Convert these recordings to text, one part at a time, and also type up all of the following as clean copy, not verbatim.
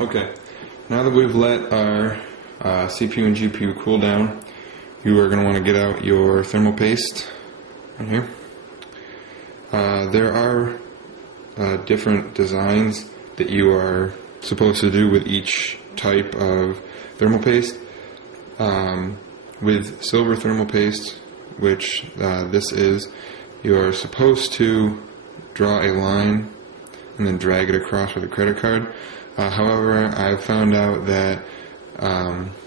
Okay, now that we've let our CPU and GPU cool down, you are going to want to get out your thermal paste in here. There are different designs that you are supposed to do with each type of thermal paste. With silver thermal paste, which this is, you are supposed to draw a line and then drag it across with a credit card. However, I've found out that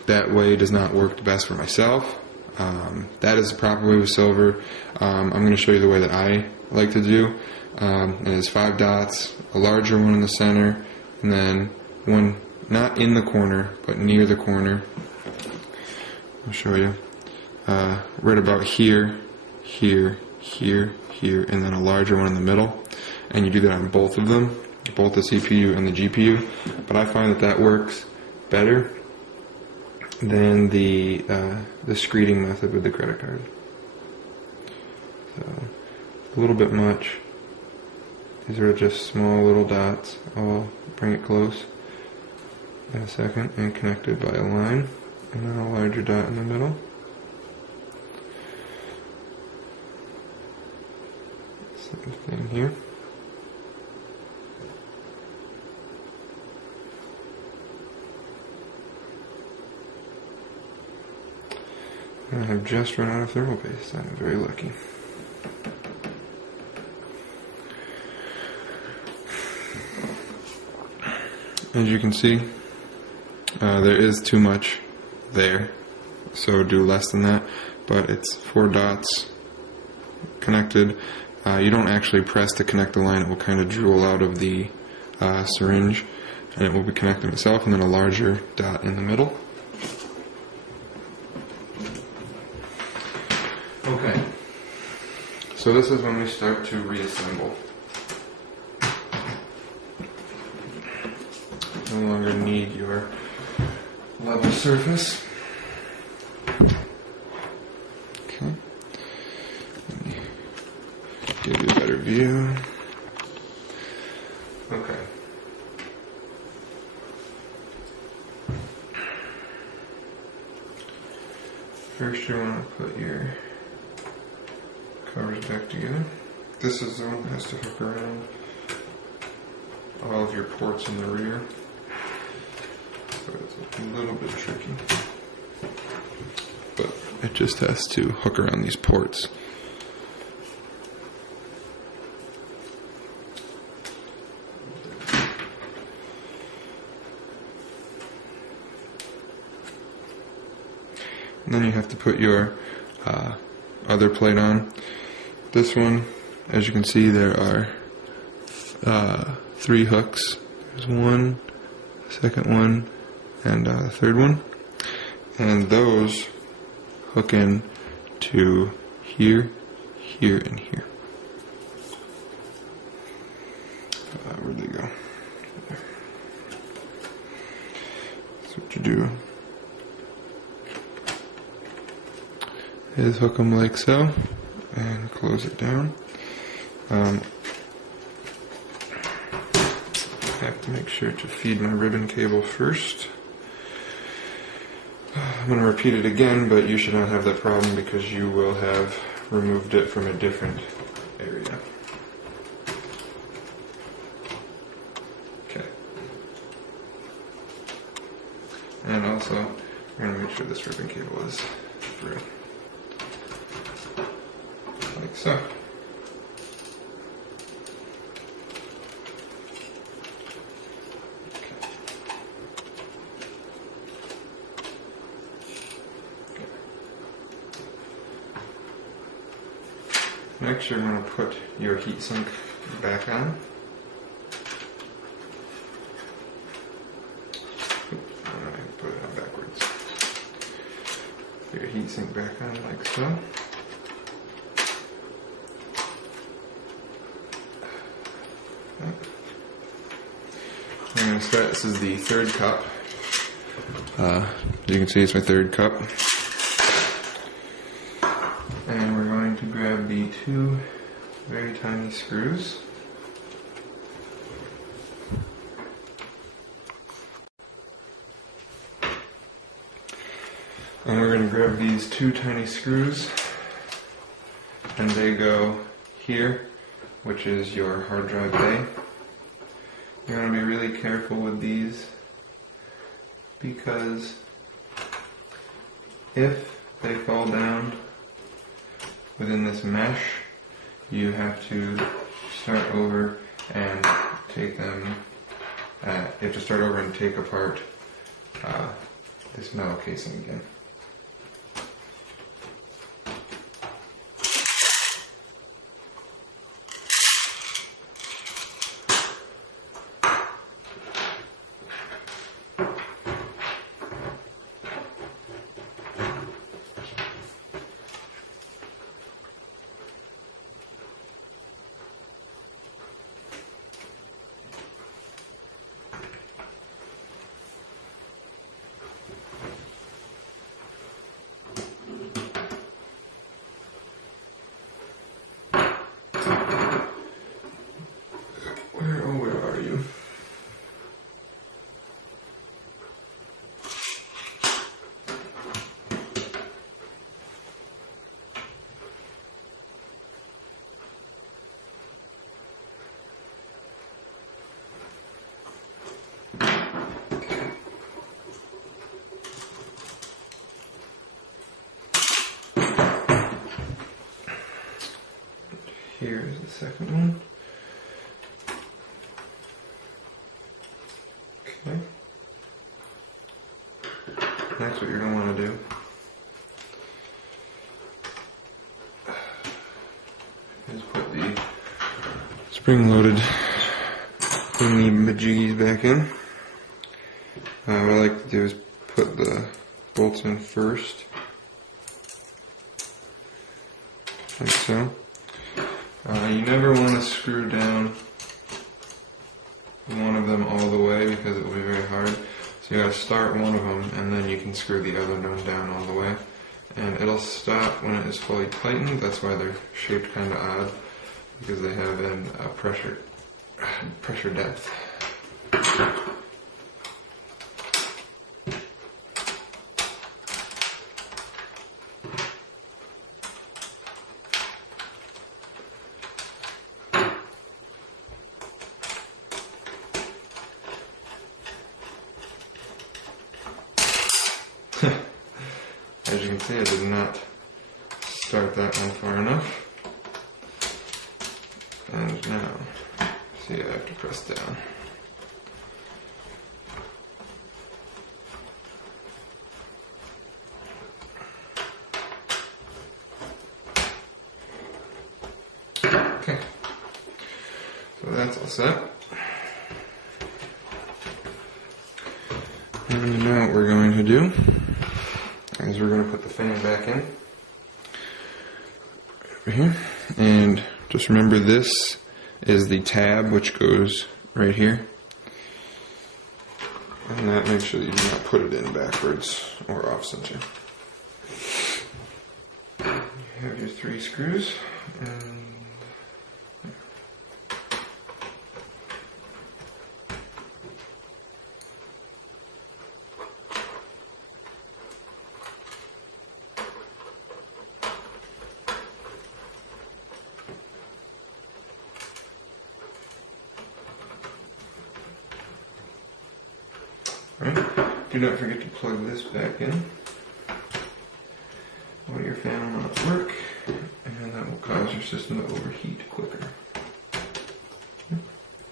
that way does not work the best for myself. That is the proper way with silver. I'm going to show you the way that I like to do. And it's 5 dots, a larger one in the center, and then one not in the corner, but near the corner. I'll show you. Right about here, here, here, here, and then a larger one in the middle. And you do that on both of them, both the CPU and the GPU. But I find that that works better than the screeding method with the credit card. So, a little bit much. These are just small little dots. I'll bring it close in a second and connect it by a line, and then a larger dot in the middle. Same thing here. I have just run out of thermal paste. I'm very lucky. As you can see, there is too much there, so do less than that, but it's 4 dots connected. You don't actually press to connect the line, it will kind of drool out of the syringe, and it will be connecting itself, and then a larger dot in the middle. Okay, so this is when we start to reassemble. No longer need your level surface. Okay, let me give you a better view. Okay. First you want to put your covers back together. This is the one that has to hook around all of your ports in the rear. So it's a little bit tricky, but it just has to hook around these ports. And then you have to put your other plate on. This one, as you can see, there are 3 hooks. There's one, second one, and the third one, and those hook in to here, here, and here. Where'd they go? There. That's what you do. Is hook them like so, and close it down. I have to make sure to feed my ribbon cable first. I'm going to repeat it again, but you should not have that problem because you will have removed it from a different area. Okay. And also, we're going to make sure this ribbon cable is through. Like so. Next, you're going to put your heatsink back on. I put it on backwards. Put your heatsink back on like so. I'm going to start. This is the 3rd cup. As you can see, it's my 3rd cup. And we're going to grab the 2 very tiny screws. And we're going to grab these two tiny screws, and they go here, which is your hard drive bay. You're going to be really careful with these, because if they fall down within this mesh, you have to start over and take them, you have to start over and take apart this metal casing again. Where are you? Here's the second one. Okay. Next, what you're going to want to do is put the spring-loaded thingy majiggies back in. What I like to do is put the bolts in first, like so. You never want to screw down one of them all the way, because it will be very hard. So you gotta start one of them, and then you can screw the other one down all the way. And it'll stop when it is fully tightened. That's why they're shaped kind of odd, because they have a pressure depth. As you can see, I did not start that one far enough. And now, see, I have to press down. Okay, so that's all set. And now what we're going to do is we're going to put the fan back in over here, and just remember this is the tab which goes right here, and that make sure that you do not put it in backwards or off center. You have your 3 screws, and alright, do not forget to plug this back in, or your fan will not work, and that will cause your system to overheat quicker.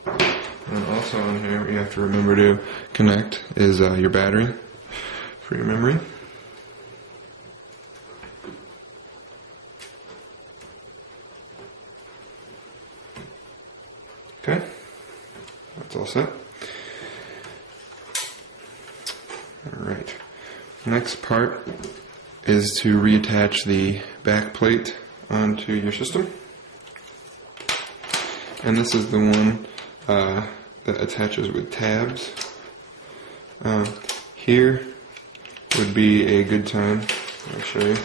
And also on here, what you have to remember to connect is your battery for your memory. Okay, that's all set. Alright, next part is to reattach the back plate onto your system. And this is the one that attaches with tabs. Here would be a good time, I'll show you.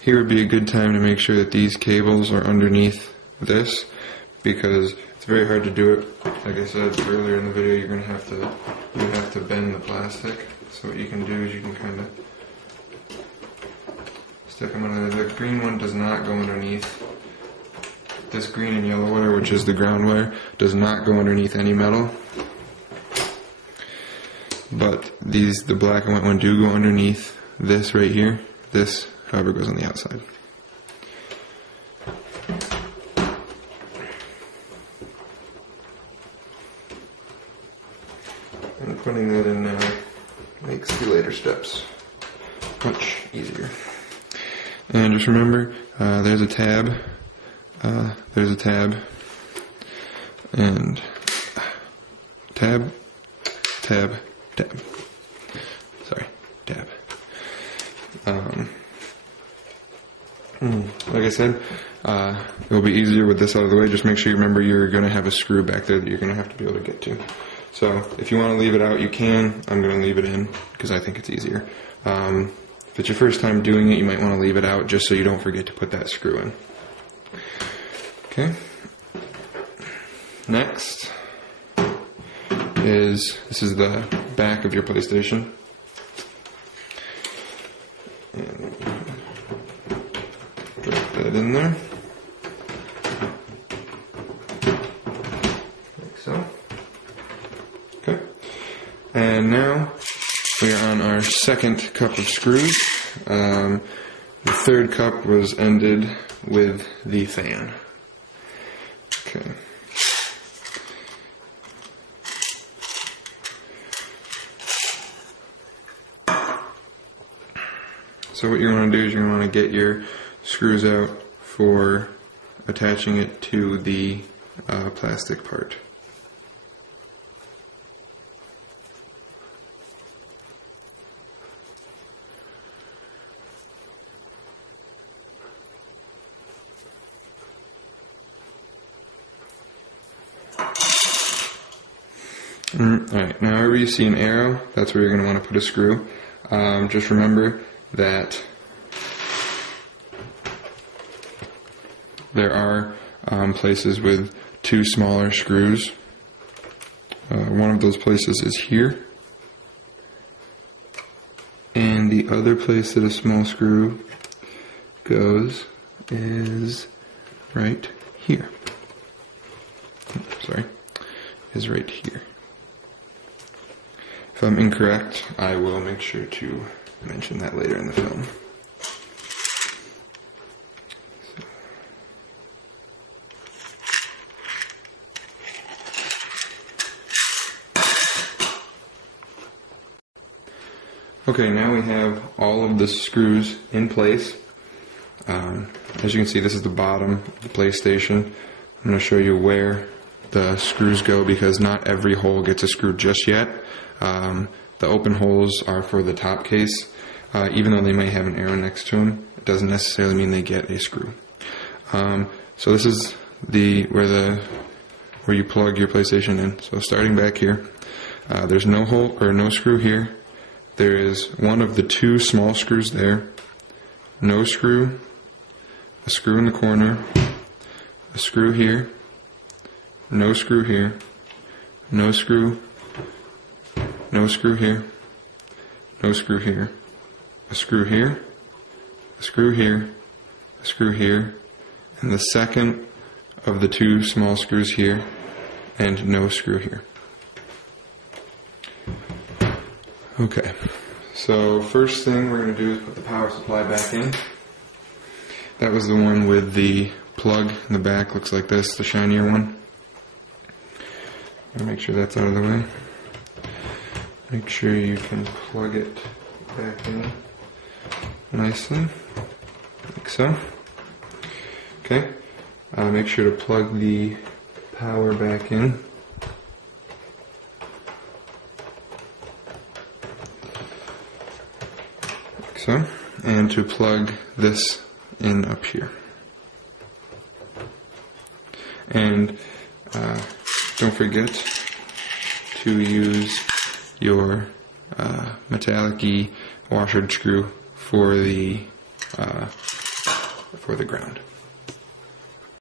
Here would be a good time to make sure that these cables are underneath this, because It's very hard to do it. Like I said earlier in the video, you have to bend the plastic. So what you can do is you can kind of stick them under there. The green one does not go underneath. This green and yellow wire, which is the ground wire, does not go underneath any metal. But the black and white one do go underneath this right here. This, however, goes on the outside. And putting that in now makes the later steps much easier. And just remember, there's a tab, and tab, sorry, tab. Like I said, it will be easier with this out of the way. Just make sure you remember you're going to have a screw back there that you're going to have to be able to get to. So if you want to leave it out, you can. I'm going to leave it in because I think it's easier. If it's your first time doing it, you might want to leave it out just so you don't forget to put that screw in. Okay. Next this is the back of your PlayStation. And drop that in there. Like so. Okay. And now we are on our second cup of screws. The third cup was ended with the fan. Okay. So what you want to do is you want to get your screws out for attaching it to the plastic part. Alright, now wherever you see an arrow, that's where you're going to want to put a screw. Just remember that there are places with two smaller screws. One of those places is here, and the other place that a small screw goes is right here. Sorry, is right here. If I'm incorrect, I will make sure to mention that later in the film. Okay, now we have all of the screws in place. As you can see, this is the bottom of the PlayStation. I'm going to show you where the screws go because not every hole gets a screw just yet. The open holes are for the top case. Even though they might have an arrow next to them, it doesn't necessarily mean they get a screw. So this is where you plug your PlayStation in. So starting back here, there's no hole or no screw here. There is one of the two small screws there. No screw, a screw in the corner, a screw here, no screw here, no screw, no screw here, no screw here, a screw here, a screw here, a screw here, and the second of the two small screws here, and no screw here. Okay, so first thing we're going to do is put the power supply back in. That was the one with the plug in the back, looks like this, the shinier one. Make sure that's out of the way. Make sure you can plug it back in nicely, like so. Okay, make sure to plug the power back in. Like so. And to plug this in up here. And don't forget to use your metallic-y washer screw for the ground.